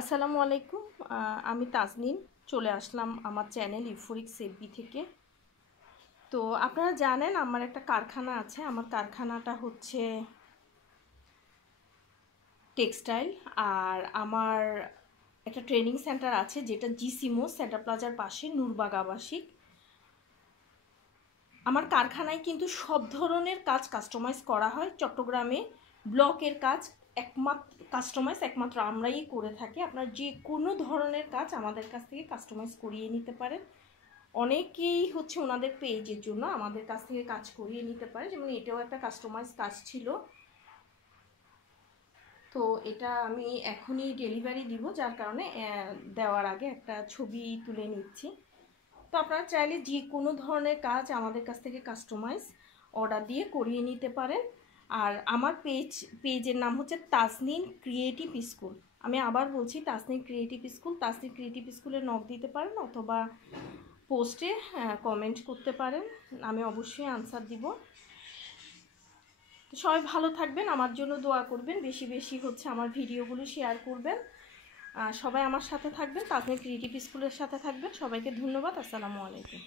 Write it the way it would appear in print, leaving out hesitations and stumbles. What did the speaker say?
আসসালামু আলাইকুম। আমি তাজনিন চলে আসলাম আমার চ্যানেল ইউফোরিক সেফবি থেকে। তো আপনারা জানেন আমার একটা কারখানা আছে। আমার কারখানাটা হচ্ছে টেক্সটাইল। আর আমার একটা ট্রেনিং সেন্টার আছে যেটা জিসিমো সেন্টার প্লাজার পাশে নূরবাগ আবাসিক। আমার কারখানায় কিন্তু সব ধরনের কাজ কাস্টমাইজ করা হয়। চট্টগ্রামে ব্লকের কাজ একমাত্র আমরাই করে থাকি। আপনার যে কোনো ধরনের কাজ আমাদের কাছ থেকে কাস্টমাইজ করিয়ে নিতে পারেন। অনেকেই হচ্ছে ওনাদের পেজের জন্য আমাদের কাছ থেকে কাজ করিয়ে নিতে পারে, যেমন এটাও একটা কাস্টমাইজ কাজ ছিল। তো এটা আমি এখনই ডেলিভারি দিব, যার কারণে দেওয়ার আগে একটা ছবি তুলে নিচ্ছি। তো আপনারা চাইলে যে কোনো ধরনের কাজ আমাদের কাছ থেকে কাস্টমাইজ অর্ডার দিয়ে করিয়ে নিতে পারেন। আর আমার পেজের নাম হচ্ছে তাসনিন ক্রিয়েটিভ স্কুল। আমি আবার বলছি, Tasnin creative school. Tasnin creative স্কুলে নক দিতে পারেন অথবা পোস্টে কমেন্ট করতে পারেন, আমি অবশ্যই আনসার দিব। তো সবাই ভালো থাকবেন, আমার জন্য দোয়া করবেন, বেশি বেশি হচ্ছে আমার ভিডিওগুলো শেয়ার করবেন। সবাই আমার সাথে থাকবেন, তাসনিন ক্রিয়েটিভ স্কুলের সাথে থাকবেন। সবাইকে ধন্যবাদ। আসসালামু আলাইকুম।